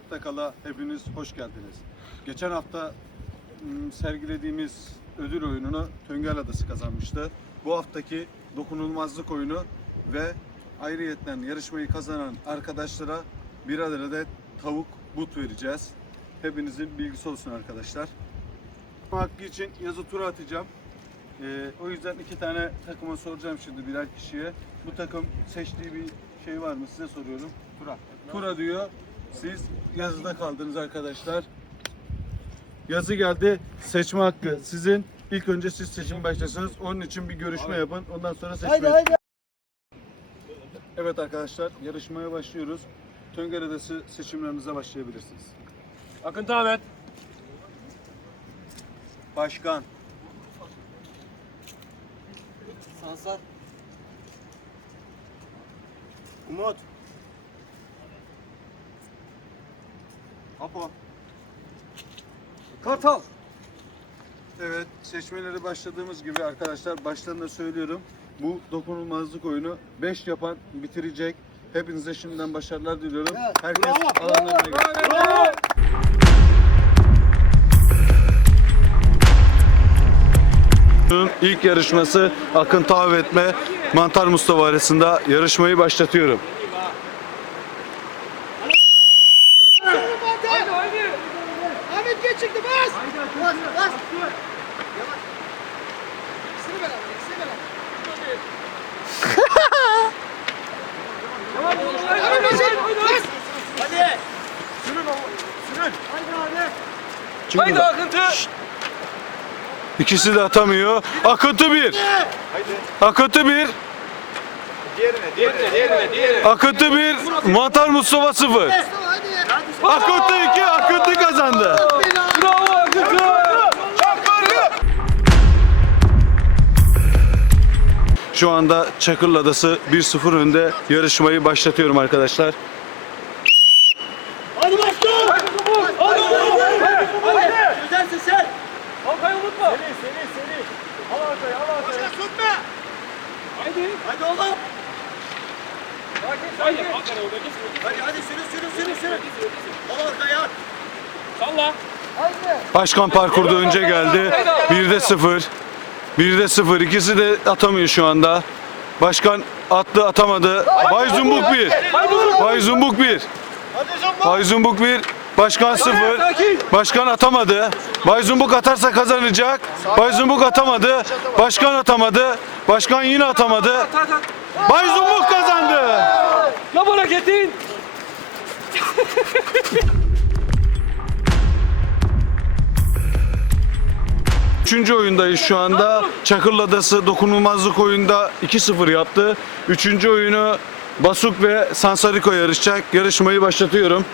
Hayatta Kala hepiniz hoş geldiniz. Geçen hafta sergilediğimiz ödül oyununu Töngel Adası kazanmıştı. Bu haftaki dokunulmazlık oyunu ve ayrıyetten yarışmayı kazanan arkadaşlara bir adet tavuk but vereceğiz. Hepinizin bilgisi olsun arkadaşlar. Hakkı için yazı tura atacağım. Ee, o yüzden iki tane takıma soracağım şimdi birer kişiye. Bu takım seçtiği bir şey var mı size soruyorum. Tura. Tura diyor. Siz yazıda kaldınız arkadaşlar. Yazı geldi. Seçme hakkı sizin. İlk önce siz seçim başlasınız. Onun için bir görüşme yapın. Ondan sonra seçme. Evet arkadaşlar yarışmaya başlıyoruz. Tönger Adası seçimlerinize başlayabilirsiniz. Akıntı Ahmet. Başkan. Sansar. Umut. Apo. Kartal. Evet, seçmeleri başladığımız gibi arkadaşlar baştan da söylüyorum. Bu dokunulmazlık oyunu 5 yapan bitirecek. Hepinize şimdiden başarılar diliyorum. Herkes alanlarına geçsin. İlk yarışması Akın Tavetme Mantar Mustafa arasında yarışmayı başlatıyorum. Haydi haydi. Ahmet geç çıktı bas. Bas bas. İkisini beraber, ikisini beraber. Tamam oğlum haydi Ahmet haydi geç. haydi. haydi. Bas. Hadi. Sürün oğlum. Sürün. Haydi. Haydi Akıntı. İkisi de atamıyor. Akıntı 1. Akıntı 1. Diğerine diğerine diğerine. Akıntı 1. Mantar Mustafa 0. Mustafa hadi. Hadi. Akıntı 2. Akıntı kazandı. Bravo Akıntı. Şu anda Çakırlı Adası 1-0 önde. Yarışmayı başlatıyorum arkadaşlar. Hadi başla. Haydi Umut. Hadi oğlum. Haydi. Güzelsin sen. Halkayı unutma. Seni seni. Al arkaya al arkaya. Boşuna sokma. Haydi. Hadi oğlum. Hadi hadi sürün sürün sürün sürün. Al arkaya at. Salla. Başkan parkurda önce geldi. 1'de 0. 1'de 0. İkisi de atamıyor şu anda. Başkan attı atamadı. Bay Zumbuk 1. Haydi oğlum. Bay Zumbuk 1. Hadi Zumba. Bay Zumbuk 1. Başkan 0. Sakin. Başkan atamadı. Bay Zumbuk atarsa kazanacak. Bay Zumbuk atamadı. Başkan atamadı. Başkan yine atamadı. At at at. Bay Zumbuk kazandı. Yap hareketin. Üçüncü oyundayız şu anda. Çakırlı Adası dokunulmazlık oyunda 2-0 yaptı. Üçüncü oyunu Basuk ve Sansariko yarışacak. Yarışmayı başlatıyorum.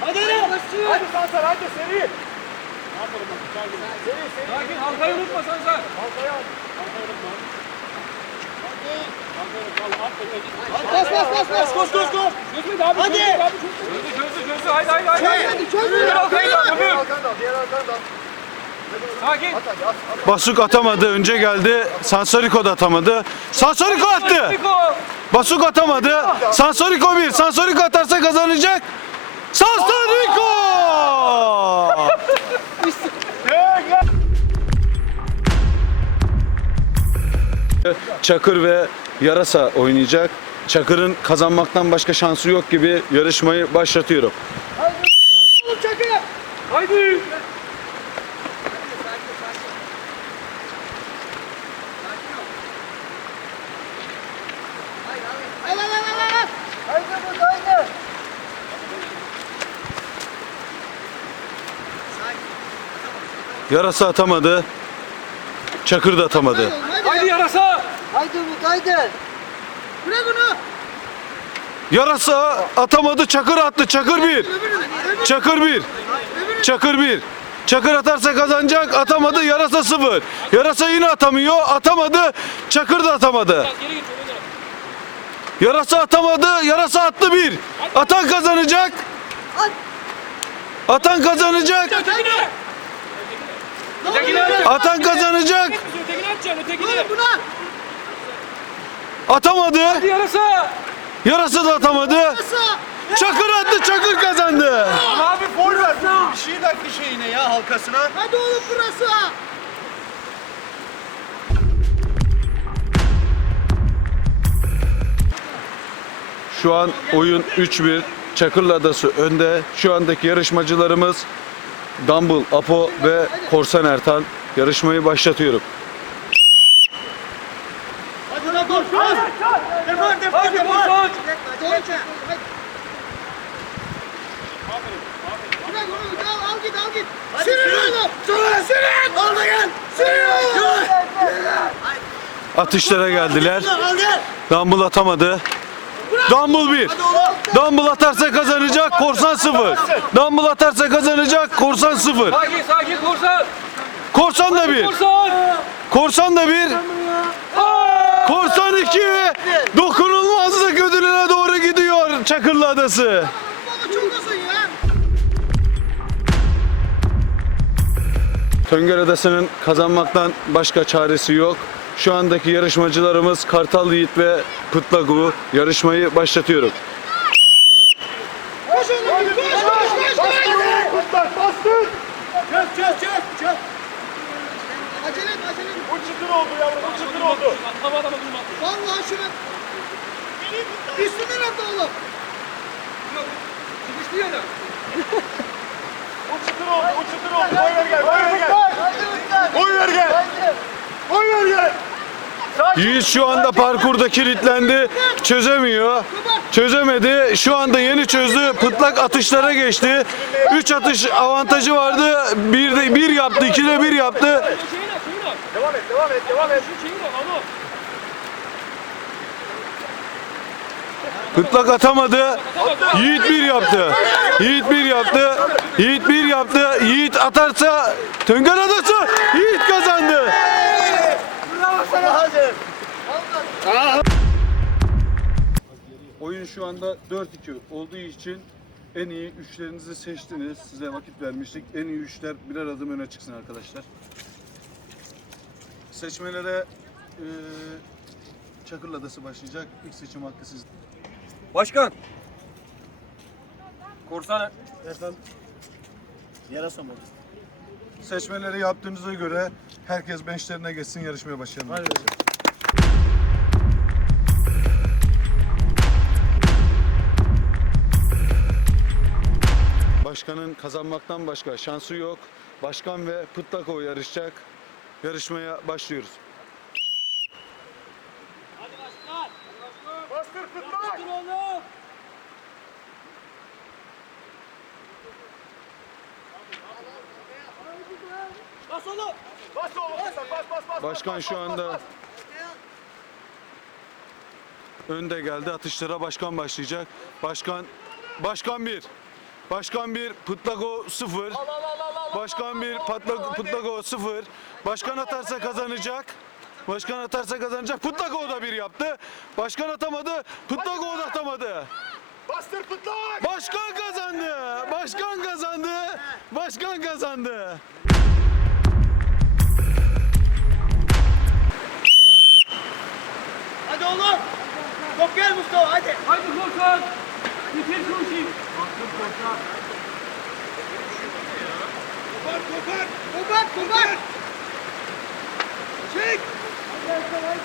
Hadi hadi. Hadi Sansar hadi seri. Sakin halkayı unutma Sansar. Bas bas bas bas. Koş koş koş. Çözmedi abi. Hadi. Çözmedi abi. Çözdü çözdü çözdü. Haydi haydi haydi. Hadi çöz. Öbür halkayı da öbür. Diğer arkanı da. Sakin. Basuk atamadı. Önce geldi. Sansariko da atamadı. Sansariko attı. Basuk atamadı. Sansariko 1. Sansariko atarsa kazanacak. Sansariko! Çakır ve Yarasa oynayacak. Çakır'ın kazanmaktan başka şansı yok gibi yarışmayı başlatıyorum. Oğlum çakır. Haydi. Haydi bu haydi. Yarasa atamadı. Çakır da atamadı. Haydi Umut haydi. Bırak onu. Yarasa atamadı. Çakır attı. Çakır 1. Çakır 1. Çakır 1. Çakır atarsa kazanacak. Atamadı. Yarasa 0. Yarasa yine atamıyor. Atamadı. Çakır da atamadı. Yarasa atamadı. Yarasa attı 1. Atan kazanacak. Atan kazanacak. Ötekine. Ötekine. Atan kazanacak. Atamadı. Hadi yarasa. Yarasa da atamadı. Nasıl? Çakır attı Çakır kazandı. Abi foul ver. Bir şey taktı şeyine ya halkasına. Hadi oğlum burası. Şu an oyun 3-1. Çakırlı Adası önde. Şu andaki yarışmacılarımız Dumble, Apo ve Korsan Ertan. Yarışmayı başlatıyorum. Hadi lan dur. Hadi. Defol defol Haydi defol. Korsan. Doğru çek. Bırak onu al, al git al git. Sürün oğlum. Sürün sürün. Al da gel. Sürün oğlum. Atışlara geldiler. Dumble atamadı. Dumble 1. Hadi oğlum. Dumble atarsa kazanacak. Korsan 0. Dumble atarsa kazanacak. Korsan 0. Sakin sakin Korsan. Korsan da 1. Korsan. Korsan da 1. Korsan 2. Dokunulmazlık ödülüne doğru gidiyor Çakırlı Adası. Tönger Adası'nın kazanmaktan başka çaresi yok. Şu andaki yarışmacılarımız Kartal Yiğit ve Pıtlagu yarışmayı başlatıyorum. Koş oğlum. Koş koş koş koş. Kurtar bastır. Çök çök çök çök. Acele et acele çıtır oldu yavrum, bu çıtır oldu. Havada mı durma. Vallahi şuna. Üstünden at oğlum. Çıkıştı yana. Bu çıtır oldu, bu çıtır oldu. Boy ver gel, boy ver gel. Boy ver gel. Boy ver gel. Yiğit şu anda parkurda kilitlendi. Çözemiyor. Çözemedi. Şu anda yeni çözdü. Pıtlak atışlara geçti. 3 atış avantajı vardı. Bir de bir yaptı, 2'de 1 yaptı. Devam et, devam et, devam et. Şu şeyini at onu. Pıtlak atamadı. Yiğit bir yaptı. Yiğit bir yaptı. Yiğit bir yaptı. Yiğit atarsa Tönger Adası Yiğit kazandı. Oyun şu anda 4-2 olduğu için en iyi üçlerinizi seçtiniz. Size vakit vermiştik. En iyi üçler birer adım öne çıksın arkadaşlar. Seçmelere eee Çakırlı Adası başlayacak. İlk seçim hakkı sizde. Başkan. Korsan. Yarasa mı? Seçmeleri yaptığınıza göre herkes benchlerine geçsin yarışmaya başlayalım. arkadaşlar. Başkanın kazanmaktan başka şansı yok. Başkan ve Pıtlako yarışacak. Yarışmaya başlıyoruz. Bastır fıtlak. Bas oğlum. Bas oğlum fıtlak, bas bas bas. Başkan şu anda önde geldi. Atışlara başkan başlayacak. Başkan Başkan 1. Başkan 1, Pıtlago 0. Başkan 1, Patla- Pıtlago 0. Başkan atarsa kazanacak. Başkan atarsa kazanacak. Pıtlago da bir yaptı. Başkan atamadı. Pıtlago da atamadı. Bastır fıtlak. Başkan kazandı. Başkan kazandı. Başkan kazandı. Hadi oğlum. Top gel Mustafa hadi. Haydi Korsan. Bitir şu işi. Kopar kopar. Çek.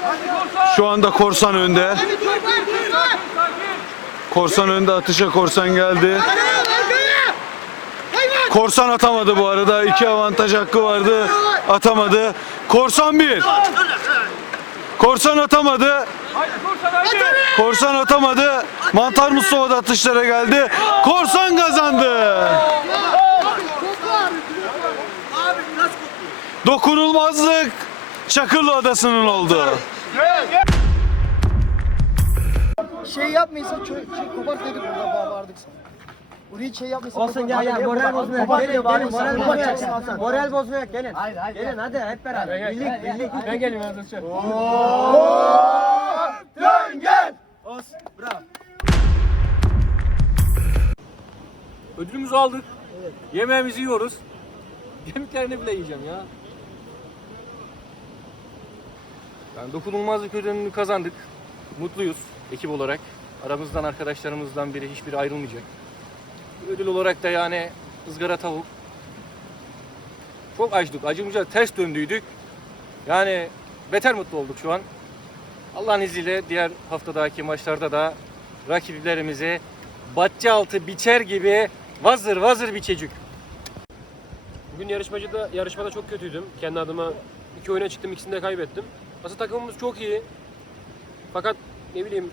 Haydi Korsan. Şu anda Korsan önde. Korsan önde atışa Korsan geldi. Korsan atamadı bu arada. İki avantaj hakkı vardı. Atamadı. Korsan bir. Korsan atamadı. Korsan atamadı. Mantar Mustafa da atışlara geldi. Korsan kazandı. Dokunulmazlık Çakırlı Adası'nın oldu. Şey yapmayırsa çö- şey, kopart dedik burada bağ- vardık sana. Hiç şey yapmayırsa Olsun gel gel moral bozmayak. Gelin gelin moral bozmayak. Moral bozmayak gelin. Hayır hayır. Gelin hadi hep beraber. Birlik birlik. Ben geliyorum Hazır Ödülümüzü aldık. Yemeğimizi yiyoruz. Kemiklerini bile yiyeceğim ya. Yani dokunulmazlık ödülünü kazandık. Mutluyuz ekip olarak. Aramızdan arkadaşlarımızdan biri hiçbiri ayrılmayacak. Ödül olarak da yani ızgara tavuk. Çok açtık. Acımıza ters döndüydük. Yani beter mutlu olduk şu an. Allah'ın izniyle diğer haftadaki maçlarda da rakiplerimizi batçı altı biçer gibi vazır vazır biçecek. Bugün yarışmacıda yarışmada çok kötüydüm. Kendi adıma iki oyuna çıktım, ikisini de kaybettim. Aslında takımımız çok iyi. Fakat ne bileyim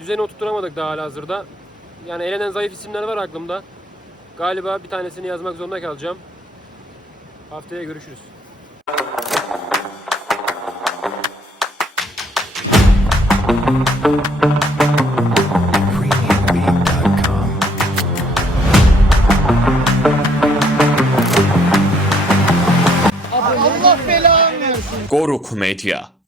düzeni oturtturamadık daha hazırda. Yani elenen zayıf isimler var aklımda. Galiba bir tanesini yazmak zorunda kalacağım. Haftaya görüşürüz. Goruk Medya.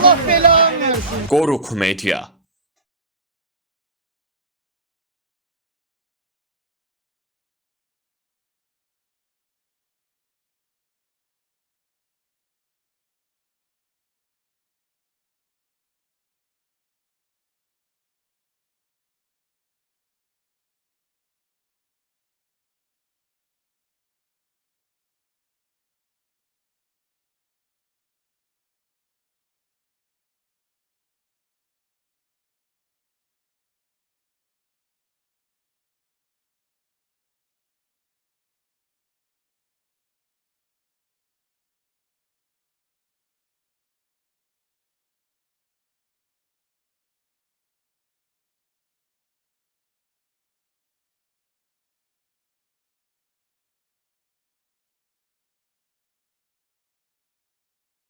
Allah belanı versin. Goruk Medya.